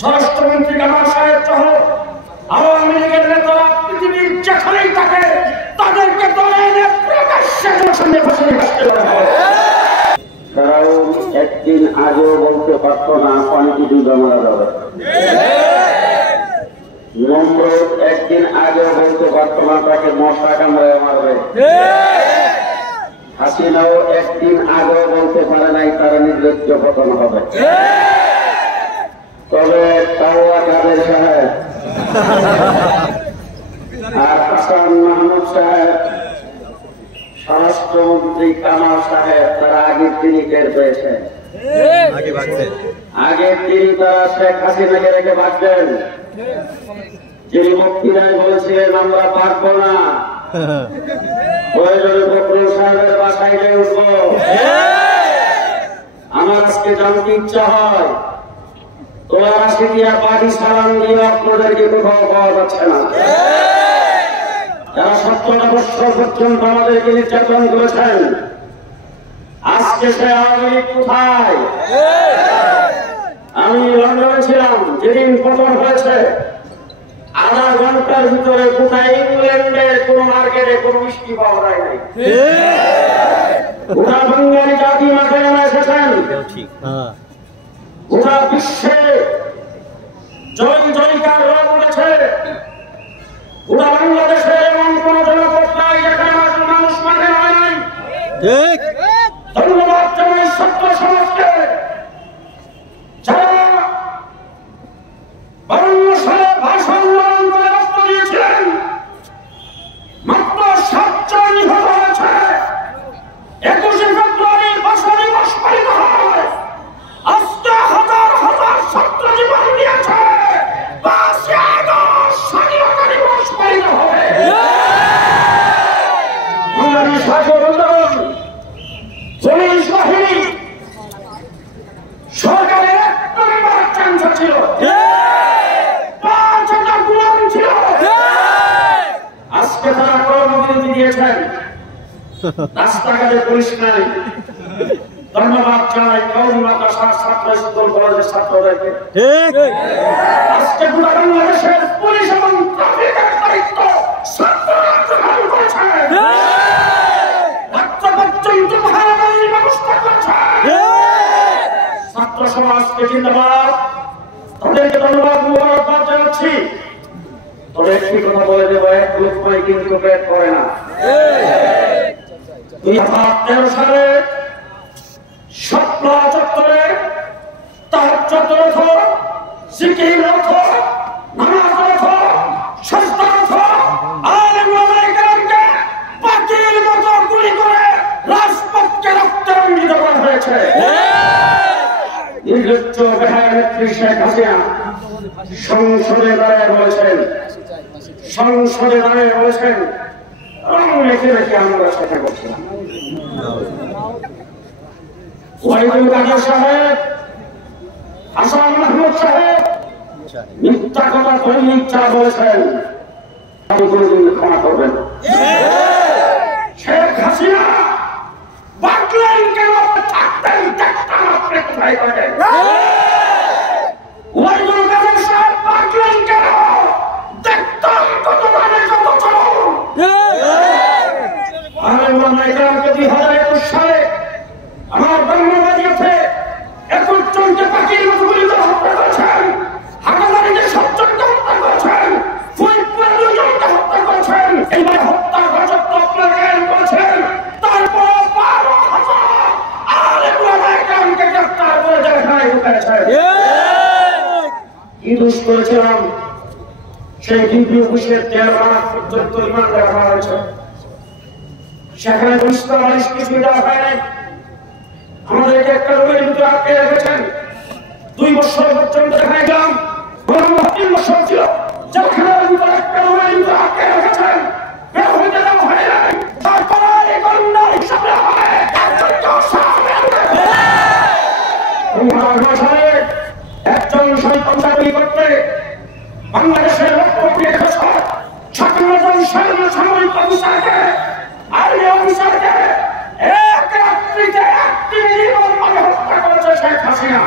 স্বরাষ্ট্রমন্ত্রী কামাল সাহেব সহ আওয়ামী লীগের নেতারা পৃথিবীর যেখানেই থাকে তাদেরকে দলে এনে প্রকাশ্যে সামনে বসে তারাও একদিন আগেও বলতে পারত না পানিটি ডুবে মারা যাবে। নমরুদ একদিন আগেও বলতে পারত না তাকে মশা কামড়ায় মারবে। হাসিনাও একদিন আগেও বলতে পারে নাই তারা নির্লজ্জ পতন হবে। তবে তাওয়া কাদের সাহেব আর হাসান মাহমুদ সাহেব, স্বরাষ্ট্রমন্ত্রী কামাল সাহেব তারা আগের দিনই টের পেয়েছেন। আগের দিন তারা শেখ হাসিনাকে রেখে ভাববেন, যিনি বক্তৃতায় বলেছিলেন আমরা পারবো না, প্রয়োজনে ফখরুল সাহেবের বাসায় গিয়ে উঠবো। আমার আজকে জানতে ইচ্ছা হয় তোরা সিরিয়া বাড়ি সালাম দিয়ে আপনাদেরকে কোথাও পাওয়া যাচ্ছে না। যারা 17 বছর পর্যন্ত আমাদেরকে নির্যাতন করেছেন, আজকে সে আওয়ামী লীগ কোথায়? আমি লন্ডনে ছিলাম যেদিন পতন হয়েছে, আধা ঘন্টার ভিতরে কোথায় ইংল্যান্ডের কোন মার্কেটে কোন মিষ্টি পাওয়া যায় নাই। গোটা বাঙালি জাতি মাঠে নেমে এসেছেন। গোটা বিশ্বে জয় জয়কার রব উঠেছে। গোটা বাংলাদেশে এমন কোন জনপদ নাই যেখানে মানুষ মাঠে হয় নাই। ধন্যবাদ জানাই ছাত্র সমাজকে, যারা 52 সালে ভাষা আন্দোলন করে রক্ত দিয়েছিলেন। মাত্র 7 জন নিহত হয়েছে। 21শে ফেব্রুয়ারি ভাষা দিবস পালিত হয়। আজকে হাজার হাজার ছাত্র জীবন দিয়েছে। 5ই আগস্ট স্বাধীনতা দিবস পালিত হবে। বাংলাদেশ স্বাধীন আন্দোলন, পুলিশ বাহিনী, সরকারের একটা বিভাগ চাঞ্চা ছিল, 5,000 গোলাম ছিল। আজকে তারা কর্মবিরতি দিয়েছেন, রাস্তাঘাটে পুলিশ নাই। ধন্যবাদ জানাই কওমি মাদ্রাসার ছাত্র স্কুল কলেজের ছাত্রদেরকে। আজকে গোটা বাংলাদেশের পুলিশ এবং ট্রাফিকের দায়িত্ব ছাত্ররা গ্রহণ করেছে। রাত্র পর্যন্ত ভাড়াবাড়ির ব্যবস্থা করেছে। ছাত্র সমাজকে জিন্দাবাদ, তাদেরকে ধন্যবাদ মুবারকবাদ জানাচ্ছি। তবে একটি কথা বলে দেবো, এক লোকমাই কিন্তু পেট করে না। 2013 সালে শাপলা চত্বরে তাহাজ্জুদ রথ, জিকির রথ, নামাজ রথ, সাজদা রথ, আলেম ওলামায়ে কেরামকে পাখির মতো গুলি করে রাজপথকে রক্তে রঞ্জিত করা হয়েছে। নির্লজ্জ বেহায়া নেত্রী শেখ হাসিনা সংসদে দাঁড়িয়ে বলেছেন রং রেখে রেখে আমরা সাথে করছিলাম। ওয়াহিদুল কাদের সাহেব, হাসান মাহমুদ সাহেব মিথ্যা কথা মিথ্যা বলেছেন, আমি কোনদিন ক্ষমা করবেন না। শেখ হাসিনা বাকলেন কেন, থাকতেন দেখতাম আপনি কোথায় করেন। ওয়াহিদুল কাদের সাহেব বাকলেন কেন, দেখতাম কত মানে কত চলুন। আলেম ওলামায়ে কেরামকে 2021 সালে আমার বাংলাবাদী আছে 21 জনকে পাখির মতো গুলি করে হত্যা করেছেন। হাটাজারিতে 7 জনকে হত্যা করেছেন। ফরিদপুরে 2 জনকে হত্যা করেছেন। এইবার হত্যা গজব আপনারা গায়েন করেছেন। তারপর 12,000 আলেম ওলামায়ে কেরামকে গ্রেফতার করে জেলখানায় ঢুকিয়েছেন। কি দোষ করেছিলাম? সেই ডিবি অফিসের 13 লাখ পর্যন্ত রিমান্ড রাখা হয়েছে। সেখানে দুষ্কর্মালিশ কিছু দেওয়া হয়নি। আমাদেরকে একটা রুমের ভিতরে আটকে রেখেছেন। 2 বছর পর্যন্ত দেখাই গেলাম 3 বছর ছিল জেলখানার ভিতরে একটা রুমের ভিতরে আটকে রেখেছেন। বের হইতে দেওয়া হয় নাই। তারপরে এই গন্ডার হিসাবে হয় একজন শহীদ করতে বাংলাদেশের লক্ষ্য 56 জন সামরিক অফিসারকে, আর্মি অফিসারকে এক রাত্রিতে 1 দিন হত্যা করেছে শেখ হাসিনা।